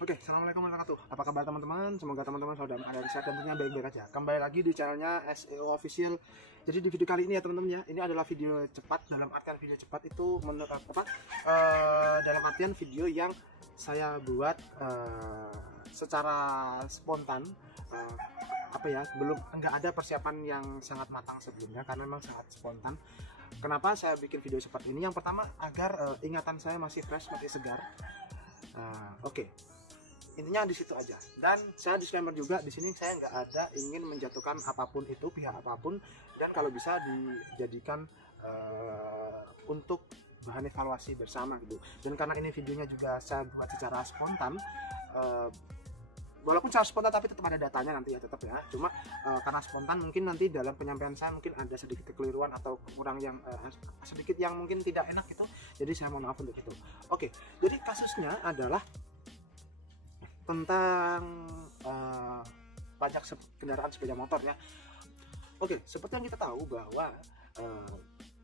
Oke, assalamualaikum warahmatullahi wabarakatuh. Apa kabar teman-teman? Semoga teman-teman selalu dalam keadaan sehat dan tentunya baik-baik aja. Kembali lagi di channelnya SEO Official. Jadi di video kali ini ya teman-teman ya, ini adalah video cepat. Dalam artian video cepat itu dalam artian video yang saya buat secara spontan. Belum nggak ada persiapan yang sangat matang sebelumnya karena memang sangat spontan. Kenapa saya bikin video seperti ini? Yang pertama agar ingatan saya masih fresh, masih segar. Oke. Intinya di situ aja. Dan saya disclaimer juga di sini saya nggak ada ingin menjatuhkan apapun itu, pihak apapun, dan kalau bisa dijadikan untuk bahan evaluasi bersama gitu. Dan karena ini videonya juga saya buat secara spontan, walaupun secara spontan tapi tetap ada datanya nanti ya, tetap ya. Cuma karena spontan mungkin nanti dalam penyampaian saya mungkin ada sedikit kekeliruan atau kurang yang sedikit yang mungkin tidak enak gitu. Jadi saya mohon maaf untuk itu. Oke, jadi kasusnya adalah tentang pajak kendaraan sepeda motor ya. Oke, seperti yang kita tahu bahwa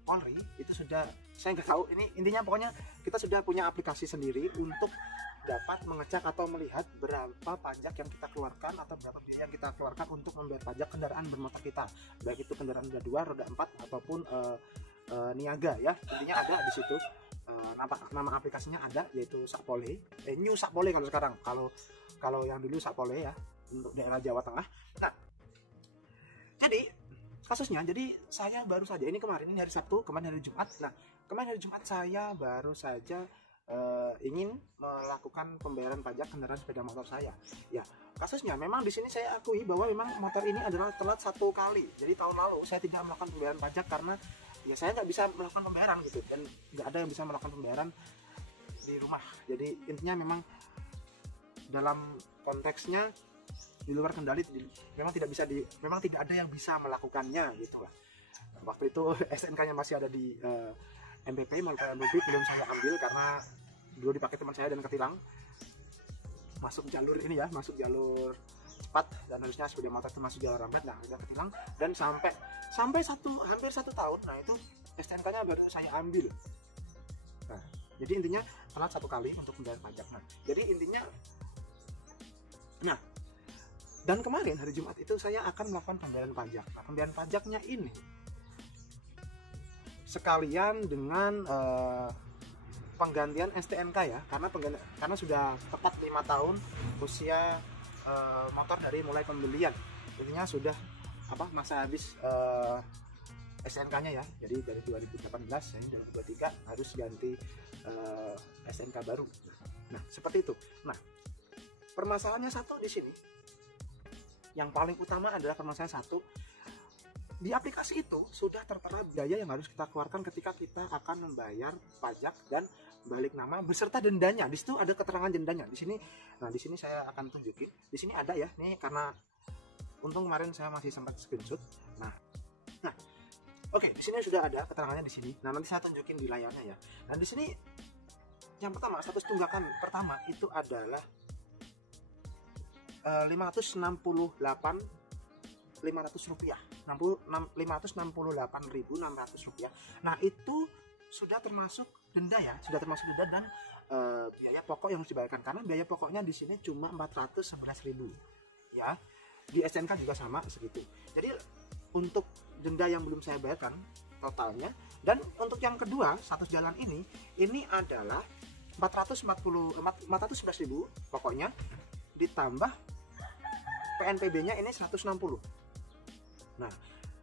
Polri itu sudah, saya nggak tahu ini intinya, pokoknya kita sudah punya aplikasi sendiri untuk dapat mengecek atau melihat berapa pajak yang kita keluarkan atau berapa biaya yang kita keluarkan untuk membayar pajak kendaraan bermotor kita, baik itu kendaraan roda 2, roda 4 ataupun niaga ya. Intinya ada di situ. Nama aplikasinya ada, yaitu Sakpole, New Sakpole kalau sekarang, kalau yang dulu Sakpole ya untuk daerah Jawa Tengah. Nah, jadi kasusnya, jadi saya baru saja ini ini hari Sabtu, kemarin hari Jumat. Nah, kemarin hari Jumat saya baru saja ingin melakukan pembayaran pajak kendaraan sepeda motor saya. Ya, kasusnya memang di sini saya akui bahwa memang motor ini adalah telat 1 kali. Jadi tahun lalu saya tidak melakukan pembayaran pajak karena ya saya nggak bisa melakukan pembayaran gitu, dan nggak ada yang bisa melakukan pembayaran di rumah. Jadi intinya memang dalam konteksnya di luar kendali, memang tidak ada yang bisa melakukannya gitu lah. Waktu itu SNK-nya masih ada di MPP, belum saya ambil karena dulu dipakai teman saya dan ketilang masuk jalur ini ya, masuk jalur cepat, dan harusnya sepeda motor itu masuk jalur lambat. Nah, udah ketilang dan sampai hampir 1 tahun. Nah, itu STNK-nya baru saya ambil. Nah, jadi intinya telat 1 kali untuk membayar pajak. Nah, jadi intinya, nah, dan kemarin hari Jumat itu saya akan melakukan pembayaran pajak. Nah, pembayaran pajaknya ini sekalian dengan penggantian STNK ya, karena sudah tepat 5 tahun usia motor dari mulai pembelian. Intinya sudah masa habis STNK-nya ya. Jadi dari 2018 ini 2023 harus ganti STNK baru. Nah, seperti itu. Nah, permasalahannya satu di sini. Yang paling utama adalah permasalahan satu, di aplikasi itu sudah tertera biaya yang harus kita keluarkan ketika kita akan membayar pajak dan balik nama beserta dendanya. Di situ ada keterangan dendanya di sini. Nah, di sini saya akan tunjukin. Di sini ada ya. Nih, karena untung kemarin saya masih sempat screenshot. Nah, oke, di sini sudah ada keterangannya di sini. Nah, nanti saya tunjukin di layarnya ya. Nah, di sini yang pertama, status tunggakan pertama itu adalah 568.500 rupiah, 568.600 rupiah. Nah, itu sudah termasuk denda ya, dan biaya pokok yang harus dibayarkan, karena biaya pokoknya di sini cuma 411.000 ya. Di SNK juga sama segitu. Jadi untuk denda yang belum saya bayarkan totalnya, dan untuk yang kedua status jalan ini adalah 411.000 pokoknya, ditambah PNPB-nya ini 160. Nah,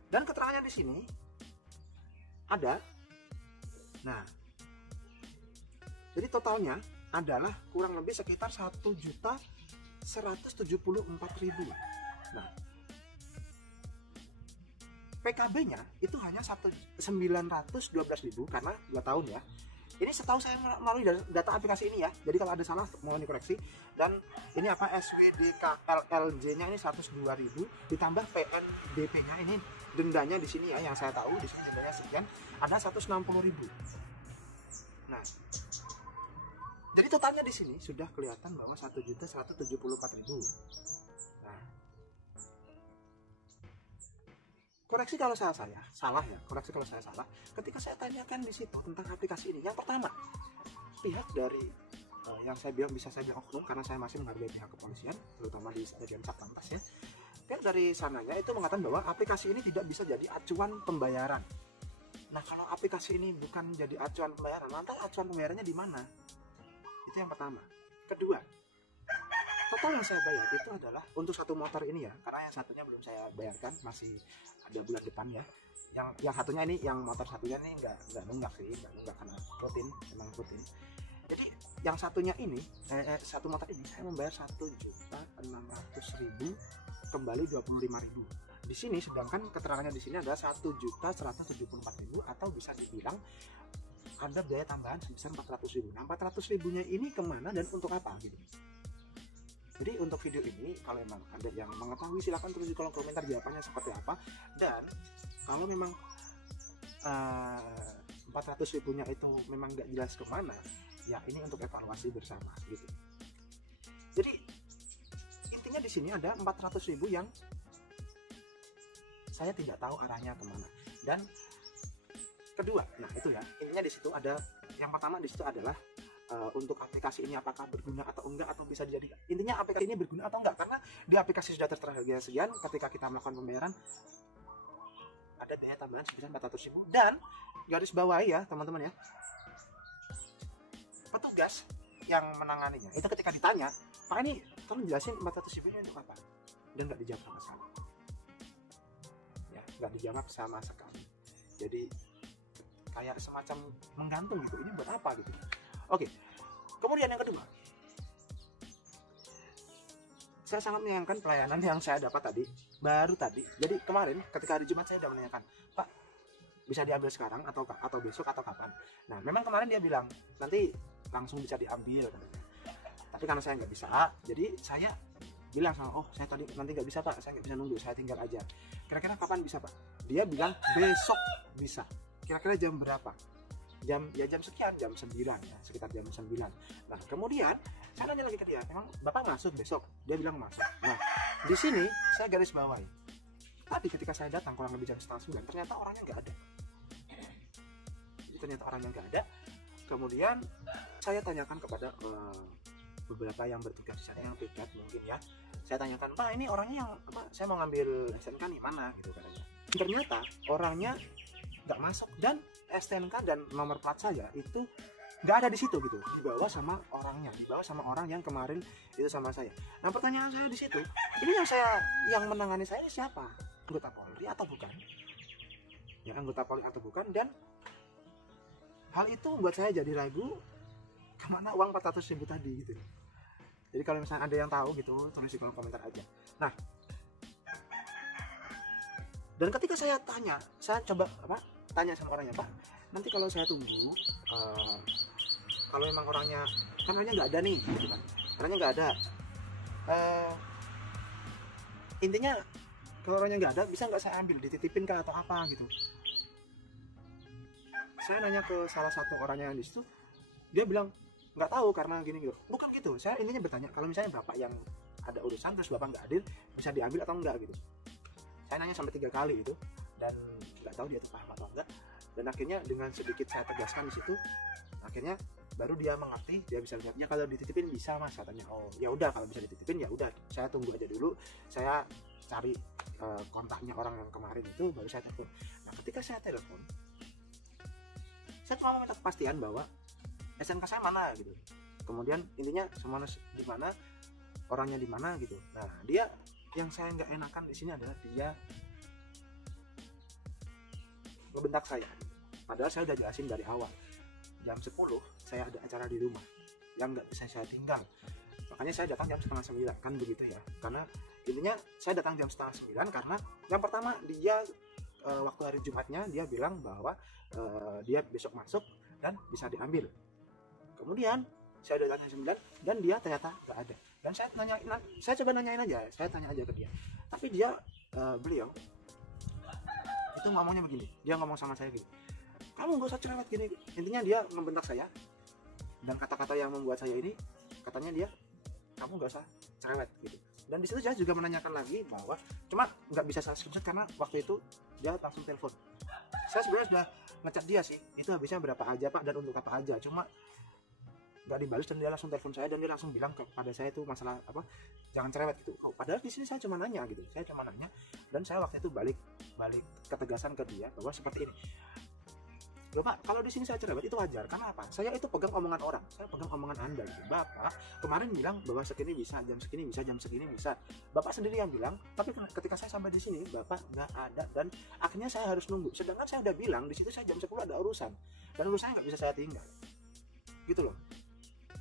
dan keterangannya di sini ada. Nah, jadi totalnya adalah kurang lebih sekitar 1.174.000. Nah, PKB-nya itu hanya 912.000 karena 2 tahun ya. Ini setahu saya melalui data aplikasi ini ya. Jadi kalau ada salah mohon dikoreksi. Dan ini SWDKLLJ-nya ini 102.000 ditambah PNBP-nya ini dendanya di sini ya, yang saya tahu di sini dendanya sekian, ada 160.000. Nah, jadi totalnya di sini sudah kelihatan bahwa 1.174.000. Nah, koreksi kalau saya salah ya, koreksi kalau saya salah. Ketika saya tanyakan di situ tentang aplikasi ini, yang pertama, pihak dari yang saya bilang bisa saya bilang oknum karena saya masih menghargai pihak kepolisian, terutama di bagian Satlantas ya. Pihak dari sananya itu mengatakan bahwa aplikasi ini tidak bisa jadi acuan pembayaran. Nah, kalau aplikasi ini bukan jadi acuan pembayaran, lantas acuan pembayarannya di mana? Itu yang pertama. Kedua, total yang saya bayar itu adalah untuk satu motor ini ya, karena yang satunya belum saya bayarkan, masih ada bulan depan ya. Yang satunya ini, yang motor satunya ini nggak nunggak sih, nggak nunggak karena rutin, memang rutin. Jadi yang satunya ini, satu motor ini saya membayar 1.600.000 kembali 25.000. Di sini sedangkan keterangannya di sini adalah 1.174.000 atau bisa dibilang ada biaya tambahan sebesar 400.000. Nah, 400.000-nya ini kemana dan untuk apa gitu. Jadi untuk video ini kalau memang ada yang mengetahui silahkan tulis di kolom komentar jawabannya seperti apa, dan kalau memang 400.000-nya itu memang nggak jelas kemana, ya ini untuk evaluasi bersama gitu. Jadi intinya di sini ada 400.000 yang saya tidak tahu arahnya kemana. Dan kedua, nah itu ya, intinya di situ ada yang pertama di situ adalah untuk aplikasi ini apakah berguna atau enggak, atau bisa dijadikan, intinya aplikasi ini berguna atau enggak, karena di aplikasi sudah tertera harga sekian, ketika kita melakukan pembayaran ada biaya tambahan sebesar 400.000. Dan garis bawahi ya teman-teman ya, petugas yang menanganinya itu ketika ditanya, Pak ini tolong jelasin 400.000 ini untuk apa, dan nggak dijawab sama sekali ya, nggak dijawab sama sekali. Jadi kayak semacam menggantung gitu, ini buat apa gitu. Oke, kemudian yang kedua, saya sangat menyayangkan pelayanan yang saya dapat tadi, baru tadi. Jadi kemarin ketika hari Jumat saya sudah menanyakan, Pak bisa diambil sekarang atau besok atau kapan. Nah memang kemarin dia bilang nanti langsung bisa diambil katanya. Tapi karena saya nggak bisa, jadi saya bilang sama, oh saya tadi nanti nggak bisa Pak, saya nggak bisa nunggu, saya tinggal aja. Kira-kira kapan bisa Pak? Dia bilang besok bisa. Kira-kira jam berapa? Jam sekian, jam 9 ya, sekitar jam 9. Nah kemudian saya nanya lagi ke dia, emang Bapak masuk besok? Dia bilang masuk. Nah di sini saya garis bawahi, tadi ketika saya datang kurang lebih jam 8:30, ternyata orangnya nggak ada. Kemudian saya tanyakan kepada beberapa yang bertugas di sana, yang piket mungkin ya, saya tanyakan, Pak ini orangnya yang apa, saya mau ngambil STNK nih, mana gitu katanya. Ternyata orangnya nggak masuk, dan STNK dan nomor plat saya itu nggak ada di situ gitu, dibawa sama orangnya, dibawa sama orang yang kemarin itu sama saya. Nah pertanyaan saya di situ, ini yang menangani saya siapa, anggota Polri atau bukan? Ya anggota Polri atau bukan? Dan hal itu membuat saya jadi ragu kemana uang 400.000 tadi gitu. Jadi kalau misalnya ada yang tahu gitu, tulis di kolom komentar aja. Nah dan ketika saya tanya, saya coba tanya sama orangnya, Pak nanti kalau saya tunggu, kalau memang orangnya nggak ada nih gitu kan, orangnya nggak ada, intinya kalau orangnya nggak ada bisa nggak saya ambil, dititipin kah atau apa gitu. Saya nanya ke salah satu orangnya yang di situ, dia bilang nggak tahu karena gini gitu. Bukan gitu, saya intinya bertanya kalau misalnya bapak yang ada urusan terus bapak nggak hadir, bisa diambil atau enggak gitu. Saya nanya sampai 3 kali itu, dan nggak tahu dia tuh paham atau enggak. Dan akhirnya dengan sedikit saya tegaskan di situ, akhirnya baru dia mengerti, dia bisa lihat, ya kalau dititipin bisa Mas katanya. Oh ya udah, kalau bisa dititipin ya udah, saya tunggu aja dulu, saya cari kontaknya orang yang kemarin itu, baru saya telepon. Nah ketika saya telepon, saya cuma meminta kepastian bahwa SNK saya mana gitu, kemudian intinya semuanya di mana, orangnya di mana gitu. Nah dia, yang saya nggak enakan di sini adalah dia ngebentak saya, padahal saya udah jelasin dari awal, jam 10 saya ada acara di rumah yang nggak bisa saya tinggal, makanya saya datang jam 8:30 kan begitu ya. Karena intinya saya datang jam 8:30 karena yang pertama dia waktu hari Jumatnya dia bilang bahwa dia besok masuk dan bisa diambil. Kemudian saya udah datang jam 9 dan dia ternyata nggak ada. Dan saya coba nanyain aja, saya tanya aja ke dia, tapi dia beliau itu ngomongnya begini, dia ngomong sama saya gini, kamu gak usah cerewet gini. Intinya dia membentak saya, dan kata-kata yang membuat saya ini, katanya dia, kamu gak usah cerewet gitu. Dan disitu saya juga menanyakan lagi bahwa cuma nggak bisa saya screenshot karena waktu itu dia langsung telepon. Saya sebenarnya sudah ngechat dia sih, itu habisnya berapa aja Pak dan untuk apa aja, cuma nggak dibalas, dan dia langsung telepon saya dan dia langsung bilang kepada saya itu masalah apa, jangan cerewet gitu. Oh, padahal di sini saya cuma nanya gitu, saya cuma nanya, dan saya waktu itu balik ketegasan ke dia bahwa seperti ini. Loh Pak, kalau di sini saya cerewet itu wajar. Karena apa? Saya itu pegang omongan orang, saya pegang omongan Anda gitu. Bapak kemarin bilang bahwa segini bisa, jam segini bisa, jam segini bisa. Bapak sendiri yang bilang, tapi ketika saya sampai di sini Bapak nggak ada, dan akhirnya saya harus nunggu. Sedangkan saya udah bilang di situ saya jam 10 ada urusan, dan urusannya nggak bisa saya tinggal. Gitu loh.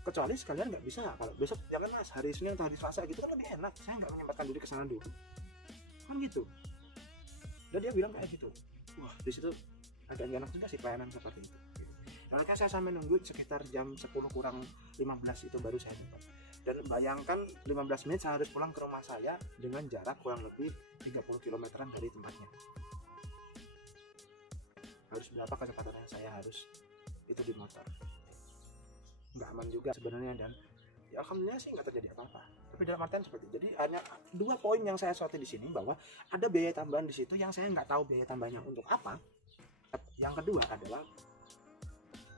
Kecuali sekalian nggak bisa, kalau besok jangan Mas, hari Senin atau hari Selasa gitu kan lebih enak. Saya nggak menyempatkan diri ke sana dulu. Kan gitu. Dan dia bilang kayak gitu. Wah, di situ agak enak juga sih pelayanan seperti itu. Dan akhirnya saya sampai nunggu sekitar jam 10 kurang 15 itu baru saya dapat. Dan bayangkan 15 menit saya harus pulang ke rumah saya dengan jarak kurang lebih 30 kilometeran dari tempatnya. Harus berapa kecepatan yang saya harus itu di motor. Nggak aman juga sebenarnya, dan ya alhamdulillah sih nggak terjadi apa-apa. Tapi dalam artian seperti itu. Jadi hanya 2 poin yang saya soroti di sini, bahwa ada biaya tambahan di situ yang saya nggak tahu biaya tambahnya untuk apa. Yang kedua adalah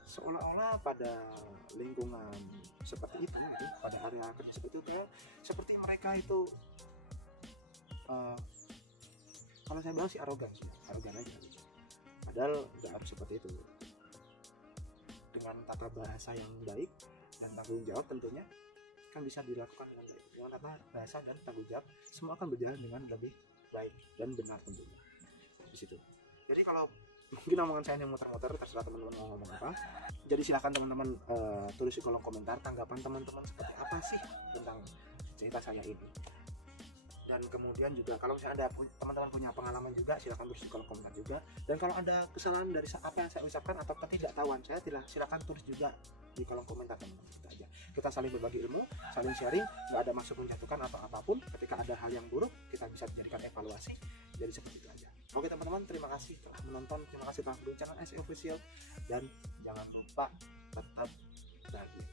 seolah-olah pada lingkungan seperti itu, pada area kerja seperti itu, kayak seperti mereka itu kalau saya bilang sih arogan aja gitu. Padahal nggak harus seperti itu. Dengan tata bahasa yang baik dan tanggung jawab tentunya kan bisa dilakukan dengan baik. Dengan tata bahasa dan tanggung jawab semua akan berjalan dengan lebih baik dan benar tentunya di situ. Jadi kalau mungkin omongan saya yang muter-muter, terserah teman-teman mau ngomong apa. Jadi silakan teman-teman tulis di kolom komentar tanggapan teman-teman seperti apa sih tentang cerita saya ini. Dan kemudian juga kalau misalnya ada teman-teman punya pengalaman juga, silakan tulis di kolom komentar juga. Dan kalau ada kesalahan dari apa yang saya ucapkan atau ketidaktahuan saya, silakan tulis juga di kolom komentar teman-teman. Kita aja, kita saling berbagi ilmu, saling sharing, nggak ada maksud menjatuhkan atau apapun. Ketika ada hal yang buruk, kita bisa dijadikan evaluasi. Jadi seperti itu aja. Oke teman-teman, terima kasih telah menonton, terima kasih telah berbincang SE Official, dan jangan lupa tetap bahagia.